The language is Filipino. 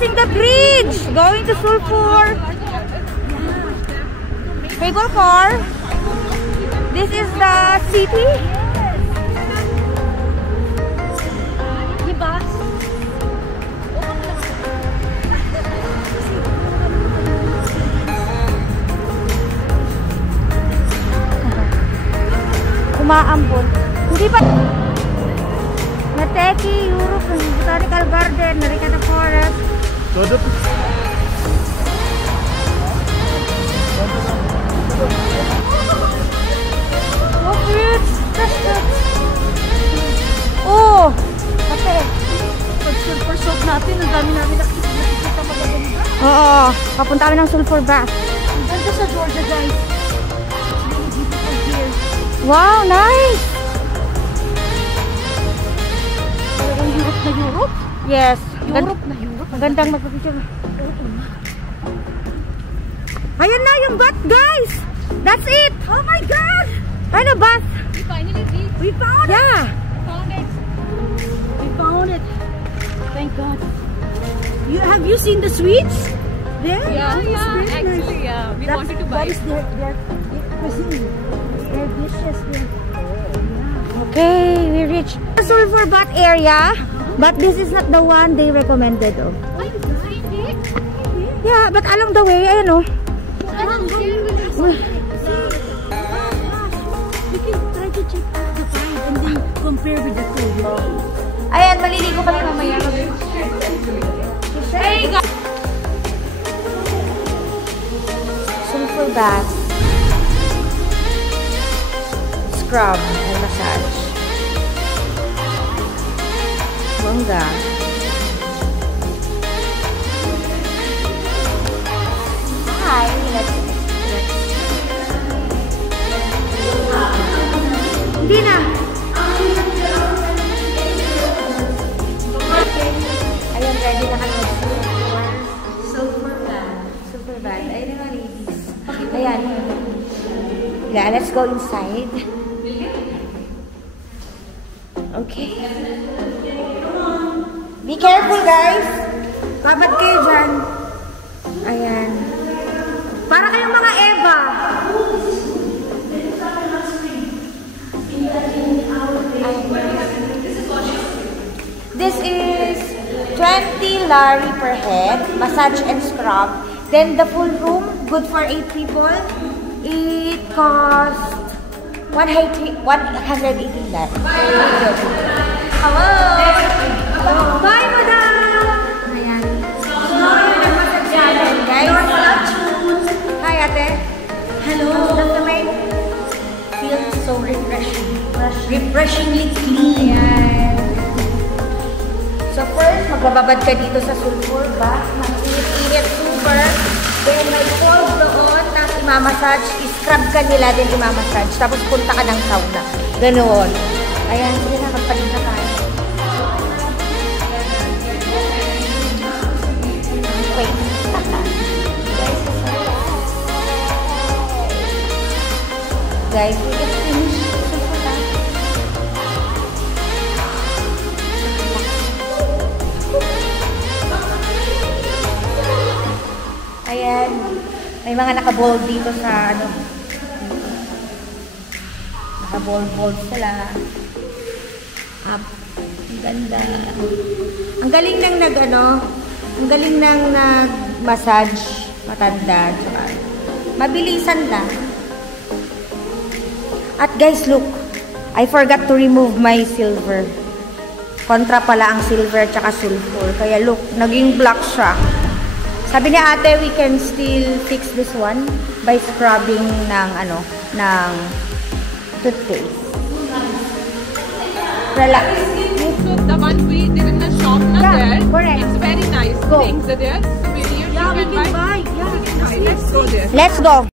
crossing the bridge. Going to Sulphur. Cable car. This is the city. Umaambon. Hindi pa. Nateki, Europe, Botanical Garden, Narikata Forest. Oh, cute. Oh, kasi pag-sulfur soap natin, ang dami namin nakikita magaganda. Oo, papunta kami ng sulfur bath. Ang ganda sa Georgia, guys. Wow, nice! Talagang Europe na Europe? Yes. Europe na Europe. Ang gandang magpapicture. Ayun na yung bath, guys! That's it! Oh my God! Ano bath? We finally reached. We found it! Yeah! We found it. We found it. Thank God. Have you seen the sweets? There? Yeah, actually, yeah. We wanted to buy. That is their cuisine. Their dishes there. Okay, we reached the sulfur bath area, but this is not the one they recommended. Oh. Yeah, but along the way, ayan oh. We can try to check out the price and then compare with the food. Ayan, maliligo kami mamaya. Hey, guys! Sulfur bath. Scrub and massage. Bongga. Hi, hindi na. Ayan, ready na kami. Sulfur bath. Sulfur bath. Ayun na mga ladies. Ayan. Yeah, let's go inside. Okay. Be careful, guys. Babad kayo dyan. Ayan. Para kayong mga Eva. This is 20 lari per head, massage and scrub. Then the full room, good for 8 people. It costs 180 lari. Hello! Bye, madam! Ayan. Guys. Hi, ate. Hello. Feels so refreshing. Refreshingly clean. Ayan. So first, magbababad ka dito sa sulfur bath. Mag-init super. Then may cold doon. Tapos imamassage. I-scrub ka nila. Then imamassage. Tapos punta ka ng sauna. Ganoon. Ayan. Sige na. Magpalit na tayo. Wait. Guys, we just finished sulfur bath. Ayan. May mga naka-bold dito sa ano. Naka-bold sila. Up. Ang ganda. Ang galing nang ang galing nang nag-massage. Matanda. Tsaka, mabilisan lang. At guys, look. I forgot to remove my silver. Kontra pala ang silver tsaka sulfur. Kaya look, naging black siya. Sabi ni ate, we can still fix this one by scrubbing ng toothpaste. Relax. So the one we did in the shop, there, correct. It's very nice. Go. Things are there. So maybe you can buy. Yeah. Let's go there. Let's go.